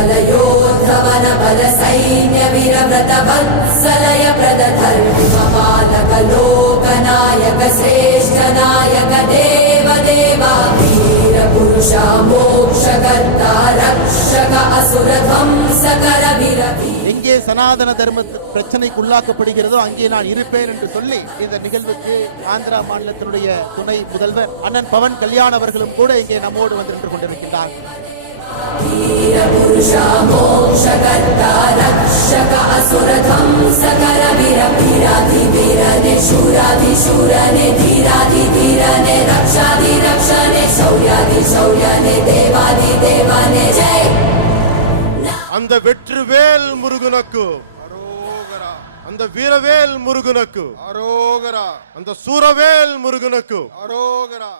बलयोद्धवन बल सैन्य वीरव्रत वत्सलय प्रदधर्म पालक लोकनायक श्रेष्ठ नायक देव देवा वीर पुरुषा मोक्षकर्ता रक्षक असुर ध्वंसकर वीर எங்கே சனாதன தர்ம பிரச்சனைக்கு உள்ளாக்கப்படுகிறதோ அங்கே நான் இருப்பேன் என்று சொல்லி இந்த நிகழ்வுக்கு ஆந்திரா மாநிலத்தினுடைய துணை முதல்வர் அண்ணன் பவன் கல்யாண் அவர்களும் கூட இங்கே நம்மோடு வந்து நின்று கொண்டிருக்கின்றார். அந்த வெற்றிவேல் முருகனுக்கு அரோகரா, அந்த வீரவேல் முருகனுக்கு அரோகரா, அந்த சூரவேல் முருகனுக்கு அரோகரா.